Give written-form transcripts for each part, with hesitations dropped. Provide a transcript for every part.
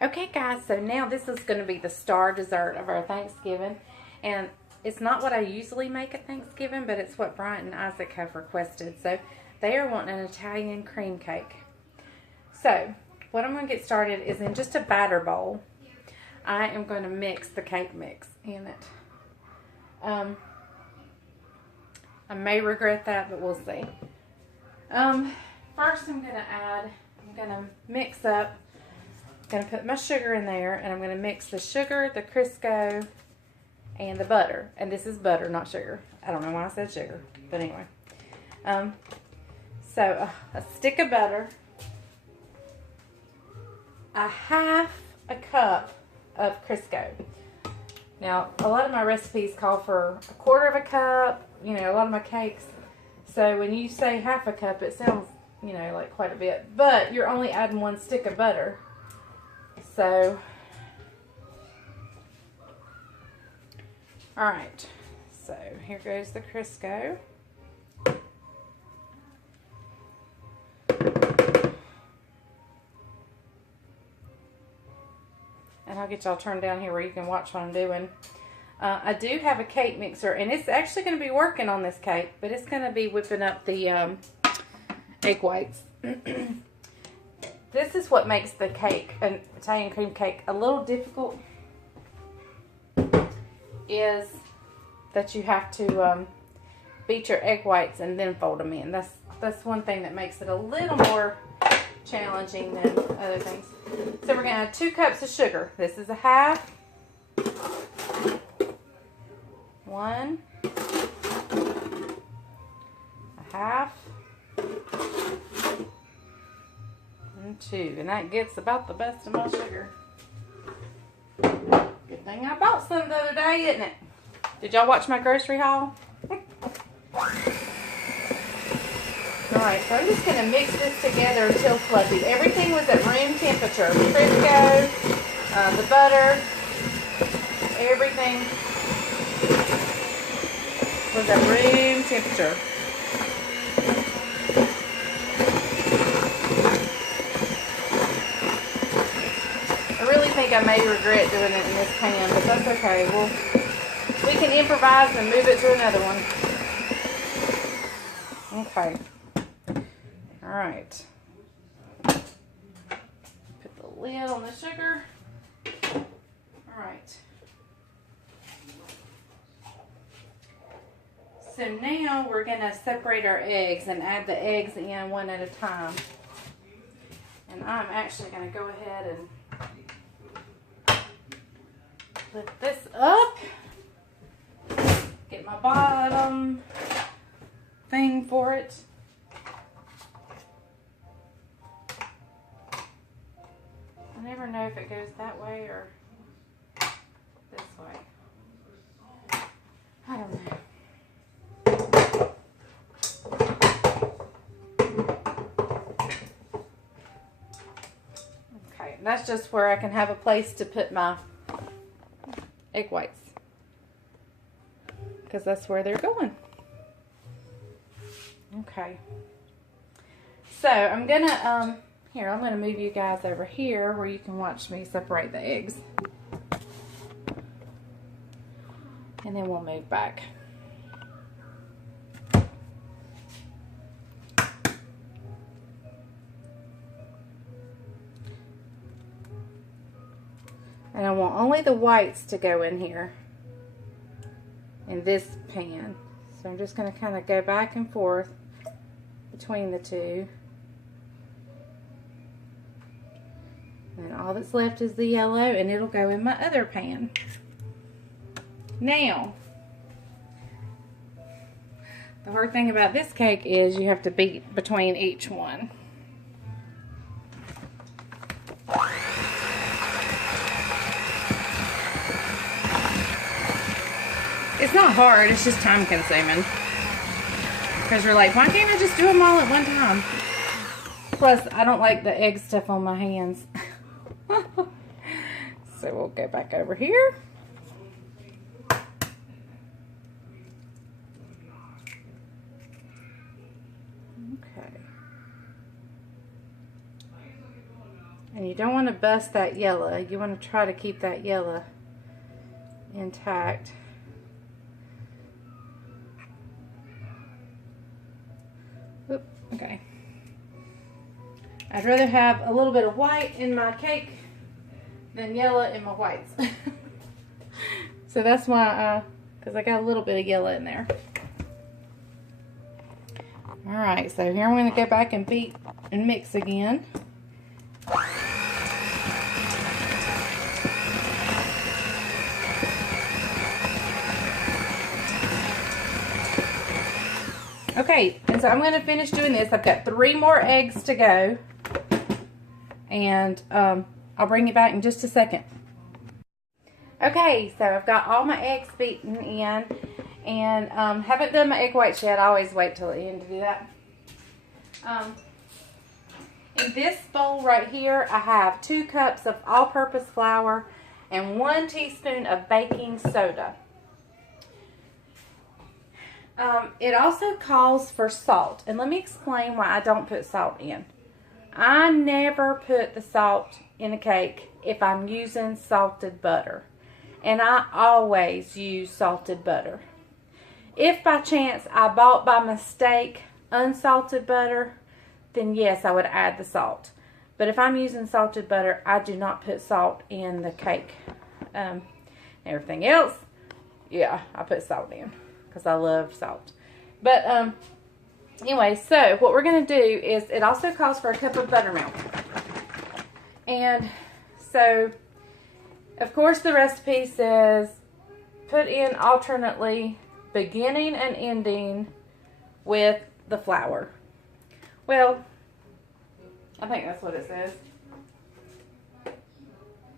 Okay guys, so now this is going to be the star dessert of our Thanksgiving. And it's not what I usually make at Thanksgiving, but it's what Bryant and Isaac have requested. So they are wanting an Italian cream cake. So what I'm going to get started is in just a batter bowl. I am going to mix the cake mix in it. I may regret that, but we'll see. First I'm going to mix up. I'm going to put my sugar in there, and I'm going to mix the sugar, the Crisco, and the butter. And this is butter, not sugar. I don't know why I said sugar, but anyway. So a stick of butter, a half a cup of Crisco. Now, a lot of my recipes call for a quarter of a cup, you know, a lot of my cakes. So when you say half a cup, it sounds, you know, like quite a bit. But you're only adding one stick of butter. So, alright, so here goes the Crisco. And I'll get y'all turned down here where you can watch what I'm doing. I do have a cake mixer, and it's actually going to be working on this cake, but it's going to be whipping up the egg whites. This is what makes the cake, an Italian cream cake, a little difficult, is that you have to beat your egg whites and then fold them in. That's one thing that makes it a little more challenging than other things. So we're going to add 2 cups of sugar. This is a half, 1, a half, and 2, and that gets about the best of my sugar. Good thing I bought some the other day, isn't it? Did y'all watch my grocery haul? Alright, so I'm just going to mix this together until fluffy. Everything was at room temperature. Crisco, the butter, everything was at room temperature. I really think I may regret doing it in this pan, but that's okay. We can improvise and move it to another one. Okay. Alright. Put the lid on the sugar. Alright. So now we're going to separate our eggs and add the eggs in one at a time. And I'm actually going to go ahead and lift this up. Get my bottom thing for it. I never know if it goes that way or this way. I don't know. Okay, that's just where I can have a place to put my egg whites, because that's where they're going. Okay. So I'm gonna here, I'm going to move you guys over here where you can watch me separate the eggs. And then we'll move back. And I want only the whites to go in here in this pan. So I'm just going to kind of go back and forth between the two. And all that's left is the yellow, and it'll go in my other pan. Now, the hard thing about this cake is you have to beat between each one. It's not hard, it's just time consuming. Because you're like, why can't I just do them all at one time? Plus, I don't like the egg stuff on my hands. So we'll go back over here. Okay. And you don't want to bust that yellow. You want to try to keep that yellow intact. Oop, okay. I'd rather have a little bit of white in my cake than yellow in my whites. So that's why, because I got a little bit of yellow in there. Alright, so here I'm going to go back and beat and mix again. Okay, and so I'm going to finish doing this. I've got 3 more eggs to go. And I'll bring you back in just a second. Okay, so I've got all my eggs beaten in. And haven't done my egg whites yet. I always wait till the end to do that. In this bowl right here, I have 2 cups of all-purpose flour and 1 teaspoon of baking soda. It also calls for salt. And let me explain why I don't put salt in. I never put the salt in a cake if I'm using salted butter. And I always use salted butter. If by chance I bought by mistake unsalted butter, then yes, I would add the salt. But if I'm using salted butter, I do not put salt in the cake. Everything else, yeah, I put salt in because I love salt. But anyway, so what we're going to do is, it also calls for a cup of buttermilk. And so, of course, the recipe says put in alternately beginning and ending with the flour. Well, I think that's what it says.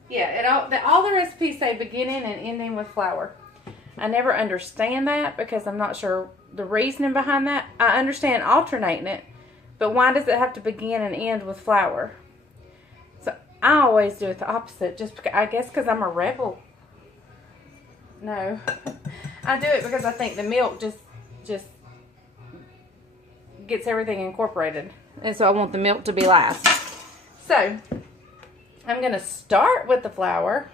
Yeah, all the recipes say beginning and ending with flour. I never understand that because I'm not sure the reasoning behind that. I understand alternating it, but why does it have to begin and end with flour? So I always do it the opposite, just because, I guess because I'm a rebel. No, I do it because I think the milk just gets everything incorporated, and so I want the milk to be last. So I'm going to start with the flour,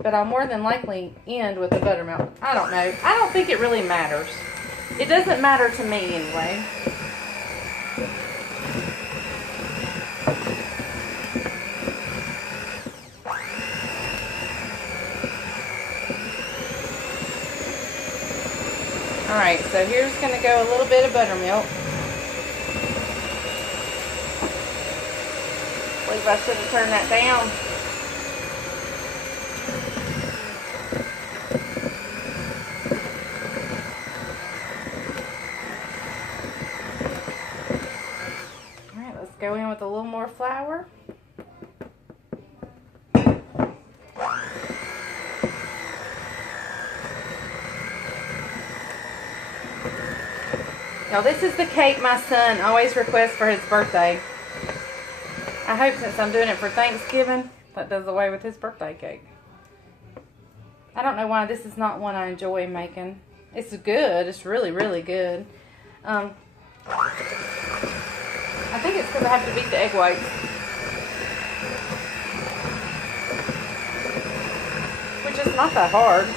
but I'll more than likely end with the buttermilk. I don't know. I don't think it really matters. It doesn't matter to me anyway. Alright, so here's going to go a little bit of buttermilk. I believe I should have turned that down. Alright, let's go in with a little more flour. Now this is the cake my son always requests for his birthday. I hope since I'm doing it for Thanksgiving, that does away with his birthday cake. I don't know why this is not one I enjoy making. It's good. It's really, really good. I think it's because I have to beat the egg whites. Which is not that hard.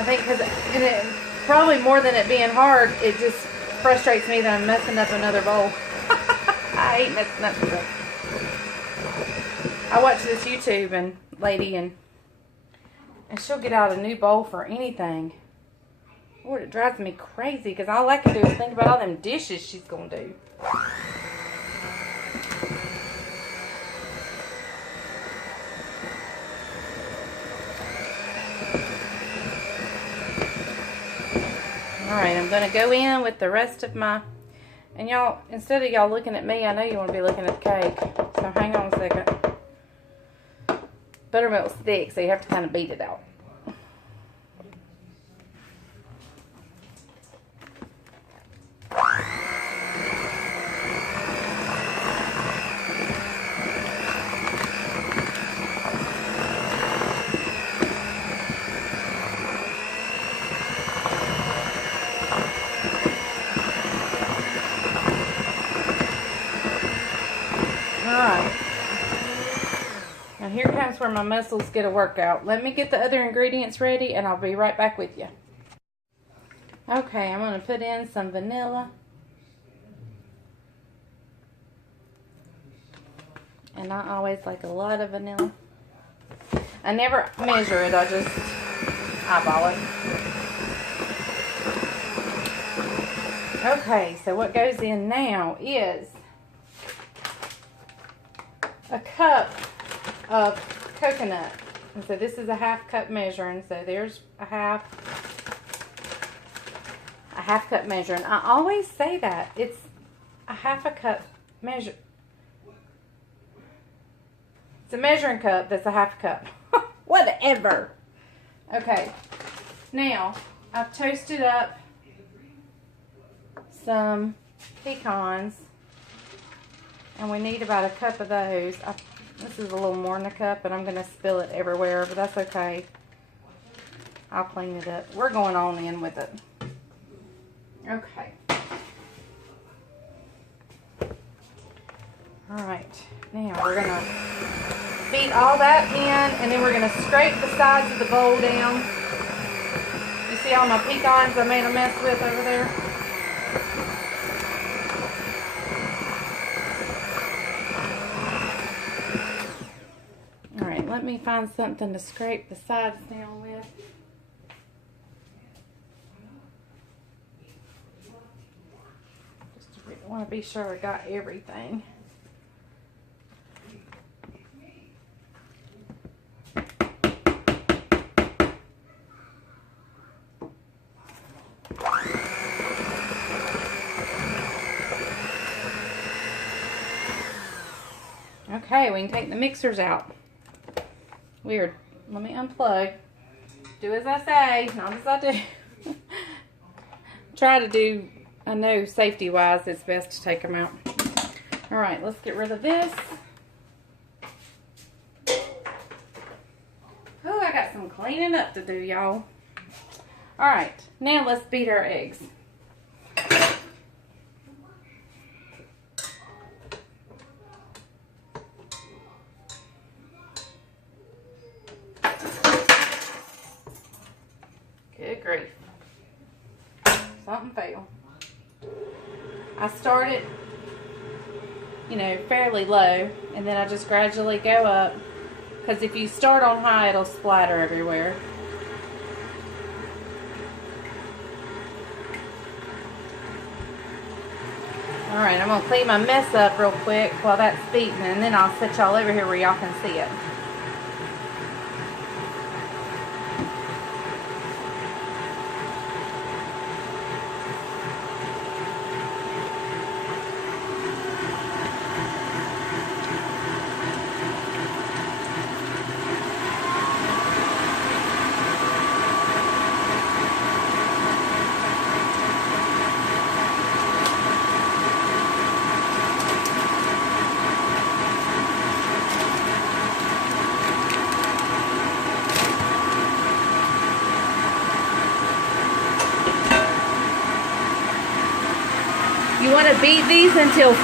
I think because probably more than it being hard, it just frustrates me that I'm messing up another bowl. I hate messing up stuff. I watch this YouTube lady and she'll get out a new bowl for anything. Lord, it drives me crazy because all I can do is think about all them dishes she's going to do. Alright, I'm going to go in with the rest of my, and y'all, instead of y'all looking at me, I know you want to be looking at the cake, so hang on a second. Buttermilk's thick, so you have to kind of beat it out. sometimes where my muscles get a workout. Let me get the other ingredients ready and I'll be right back with you. Okay, I'm going to put in some vanilla. And I always like a lot of vanilla. I never measure it, I just eyeball it. Okay, so what goes in now is a cup of coconut. And so this is a half cup measuring, so there's a half cup measuring. I always say that. It's a half a cup measure. It's a measuring cup that's a half cup. Whatever. Okay. Now, I've toasted up some pecans. And we need about a cup of those. This is a little more than a cup, and I'm going to spill it everywhere, but that's okay. I'll clean it up. We're going on in with it. Okay. Alright. Now, we're going to beat all that in, and then we're going to scrape the sides of the bowl down. You see all my pecans I made a mess with over there? Alright, let me find something to scrape the sides down with. Just want to be sure I got everything. Okay, we can take the mixers out. Weird. Let me unplug. Do as I say, not as I do. Try to do, I know safety wise it's best to take them out. Alright, let's get rid of this. Oh, I got some cleaning up to do, y'all. Alright, now let's beat our eggs. Good grief. Something fell. I started, fairly low, and then I just gradually go up, because if you start on high, it'll splatter everywhere. Alright, I'm going to clean my mess up real quick while that's beating, and then I'll set y'all over here where y'all can see it. You want to beat these until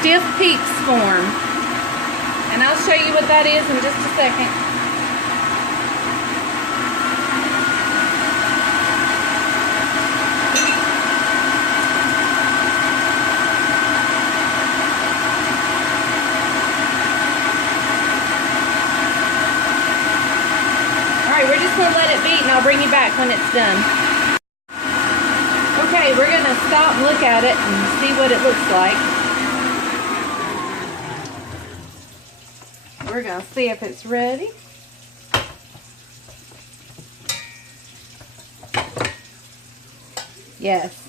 stiff peaks form. And I'll show you what that is in just a second. Alright, we're just going to let it beat and I'll bring you back when it's done. Okay, we're going to stop and look at it and see what it looks like. We're going to see if it's ready. Yes.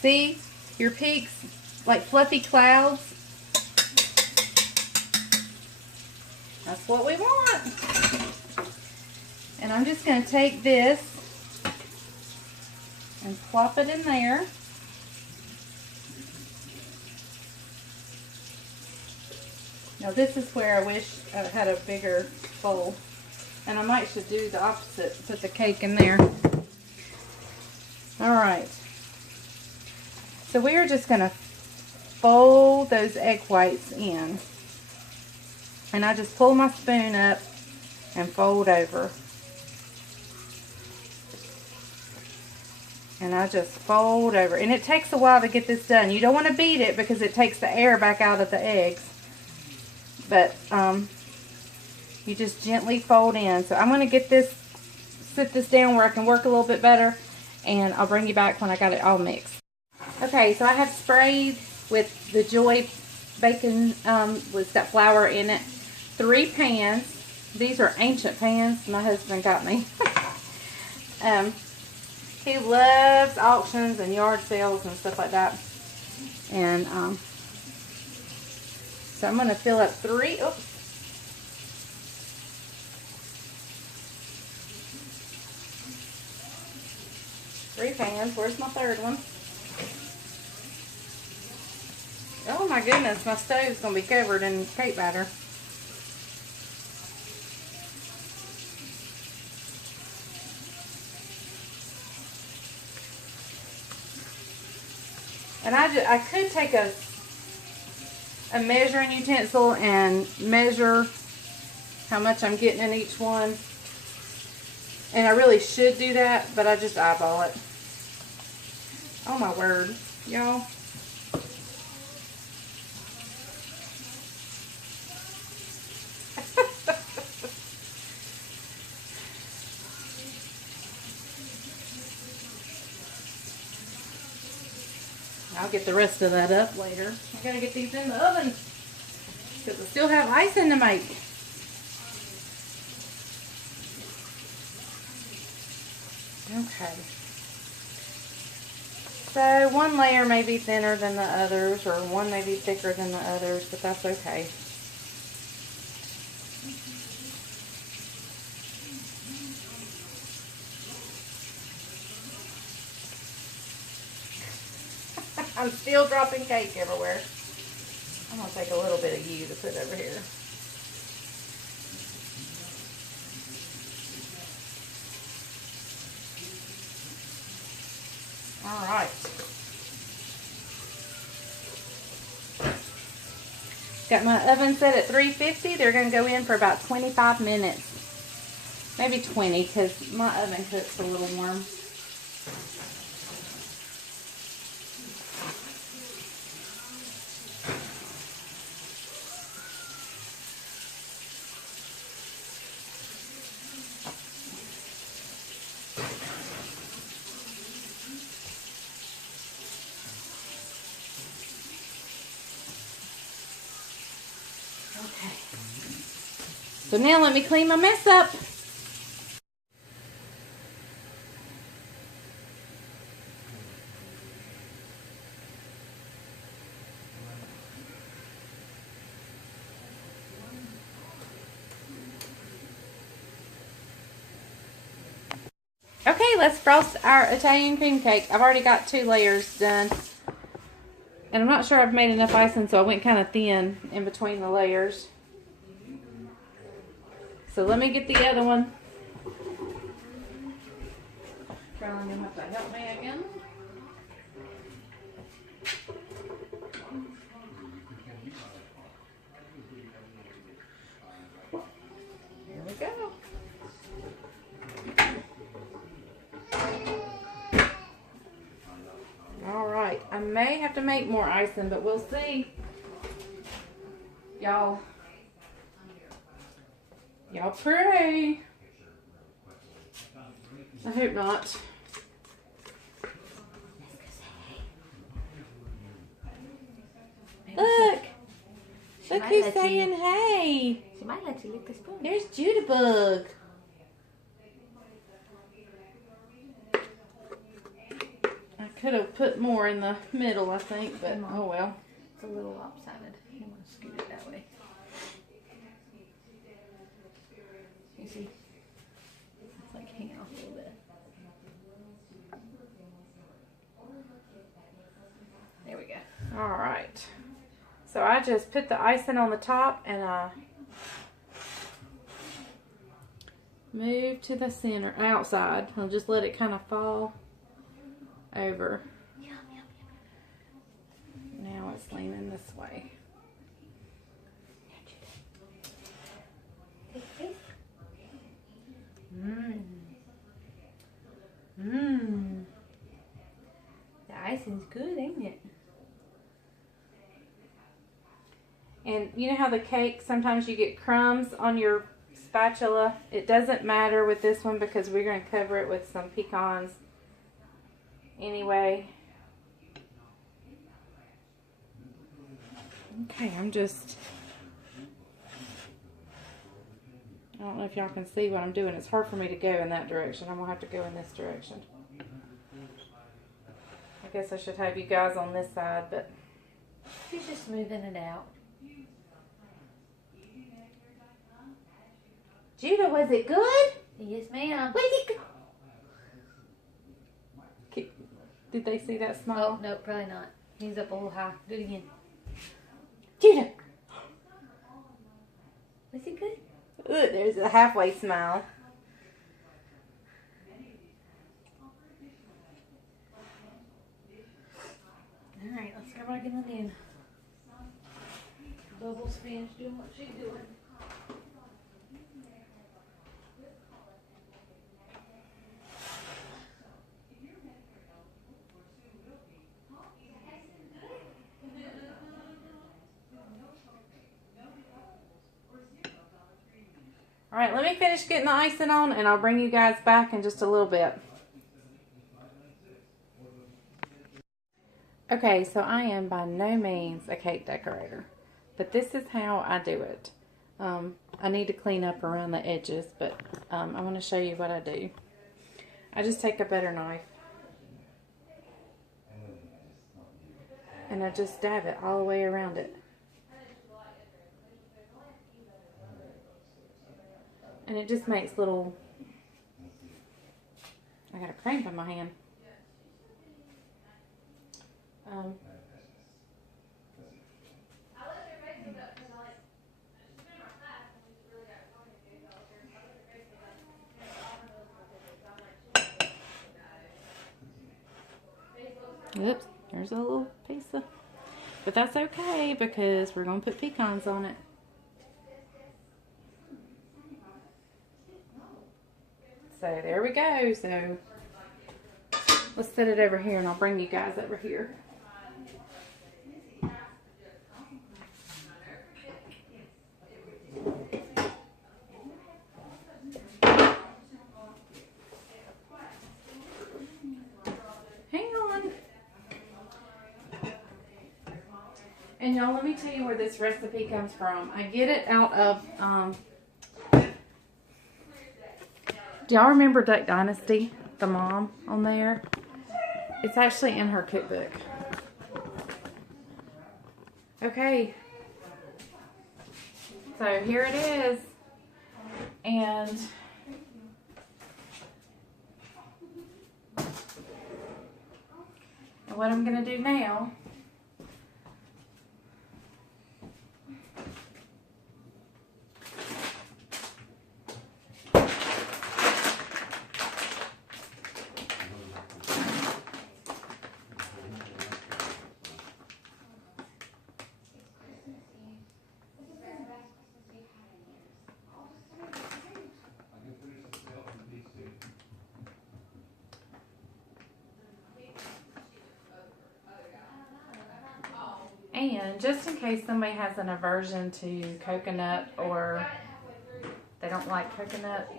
See? Your peaks like fluffy clouds. That's what we want. And I'm just going to take this and plop it in there. Now this is where I wish I had a bigger bowl. And I might should do the opposite, put the cake in there. Alright. So we are just going to fold those egg whites in. And I just pull my spoon up and fold over. And I just fold over. And it takes a while to get this done. You don't want to beat it because it takes the air back out of the eggs. But you just gently fold in. So I'm going to get this, sit this down where I can work a little bit better. And I'll bring you back when I got it all mixed. Okay, so I have sprayed with the Joy bacon, with that flour in it. 3 pans. These are ancient pans my husband got me. He loves auctions and yard sales and stuff like that. And so I'm going to fill up 3 pans. Where's my third one? Oh my goodness, my stove's going to be covered in cake batter. And I could take a measuring utensil and measure how much I'm getting in each one. And I really should do that, but I just eyeball it. Oh my word, y'all. I'll get the rest of that up later. I gotta get these in the oven because I still have icing to make. Okay. So one layer may be thinner than the others, or one may be thicker than the others, but that's okay. I'm still dropping cake everywhere. I'm going to take a little bit of you to put over here. Alright. Got my oven set at 350. They're going to go in for about 25 minutes. Maybe 20 because my oven cooks a little warm. Okay. So now let me clean my mess up. Okay, let's frost our Italian cream cake. I've already got 2 layers done. And I'm not sure I've made enough icing, so I went kind of thin in between the layers. So let me get the other one. Carolyn, you'll have to help me again. Here we go. Alright, I may have to make more icing, but we'll see. Y'all pray. I hope not. Look who's saying hey. She might let you lick the spoon. There's Judybug. I could have put more in the middle, I think, but oh well. It's a little lopsided. You want to scoot it that way. You see? It's like hanging off a little bit. There we go. Alright. So I just put the icing on the top and I move to the center, outside. I'll just let it kind of fall over. Now it's leaning this way. icing's good, ain't it? And you know how the cake, sometimes you get crumbs on your spatula? It doesn't matter with this one because we're going to cover it with some pecans anyway. Okay, I don't know if y'all can see what I'm doing. It's hard for me to go in that direction. I'm going to have to go in this direction. I guess I should have you guys on this side, but... She's just smoothing it out. Judah, was it good? Yes, ma'am. Was it good? Did they see that smile? Oh, no, probably not. He's up a little high. Do it again. Judah! Was it good? Ooh, there's a halfway smile. Alright, let's go back in the bin. Bubble spin's doing what she's doing. Alright, let me finish getting the icing on and I'll bring you guys back in just a little bit. Okay, so I am by no means a cake decorator, but this is how I do it. I need to clean up around the edges, but I want to show you what I do. I just take a butter knife and I just dab it all the way around it. And it just makes little... I got a cramp in my hand. Oops, there's a little piece of... But that's okay because we're going to put pecans on it. So there we go. So let's set it over here and I'll bring you guys over here. Hang on. And y'all, let me tell you where this recipe comes from. I get it out of... Do y'all remember Duck Dynasty? The mom on there? It's actually in her cookbook. Okay. So here it is. And what I'm going to do now . And just in case somebody has an aversion to coconut or they don't like coconut,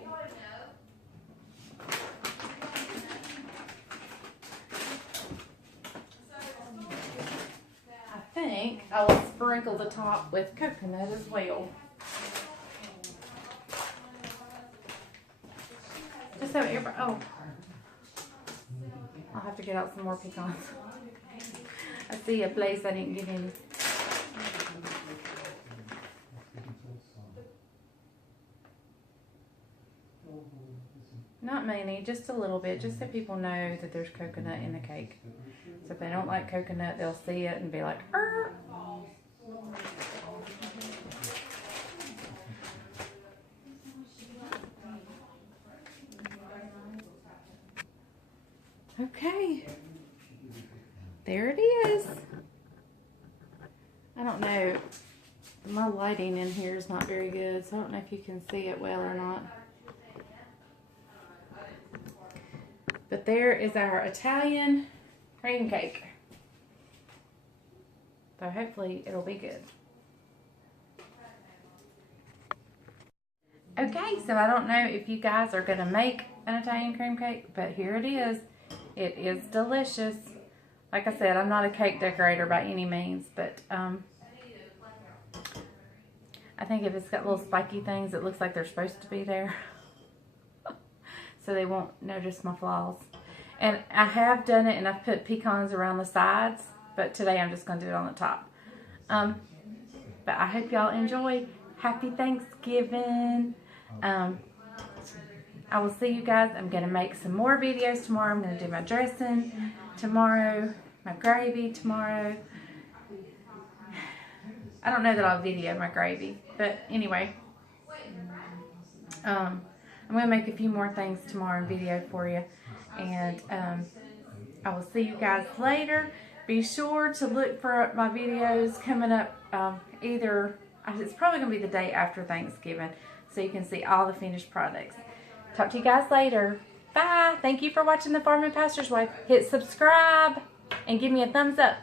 I think I will sprinkle the top with coconut as well. Just so everybody, oh, I'll have to get out some more pecans. I see a place I didn't get any. Not many, just a little bit, just so people know that there's coconut in the cake. So if they don't like coconut, they'll see it and be like, "Er." Okay. There it is. I don't know. My lighting in here is not very good, so I don't know if you can see it well or not. But there is our Italian cream cake. So hopefully it'll be good. Okay, so I don't know if you guys are going to make an Italian cream cake, but here it is. It is delicious. Like I said, I'm not a cake decorator by any means, but I think if it's got little spiky things, it looks like they're supposed to be there. So they won't notice my flaws. And I have done it, and I've put pecans around the sides, but today I'm just going to do it on the top. But I hope y'all enjoy. Happy Thanksgiving. I will see you guys. I'm going to make some more videos tomorrow. I'm going to do my dressing tomorrow, my gravy tomorrow. I don't know that I'll video my gravy, but anyway. I'm going to make a few more things tomorrow and video for you. And I will see you guys later. Be sure to look for my videos coming up it's probably going to be the day after Thanksgiving, so you can see all the finished products. Talk to you guys later. Bye. Thank you for watching The Farm and Pastor's Wife. Hit subscribe and give me a thumbs up.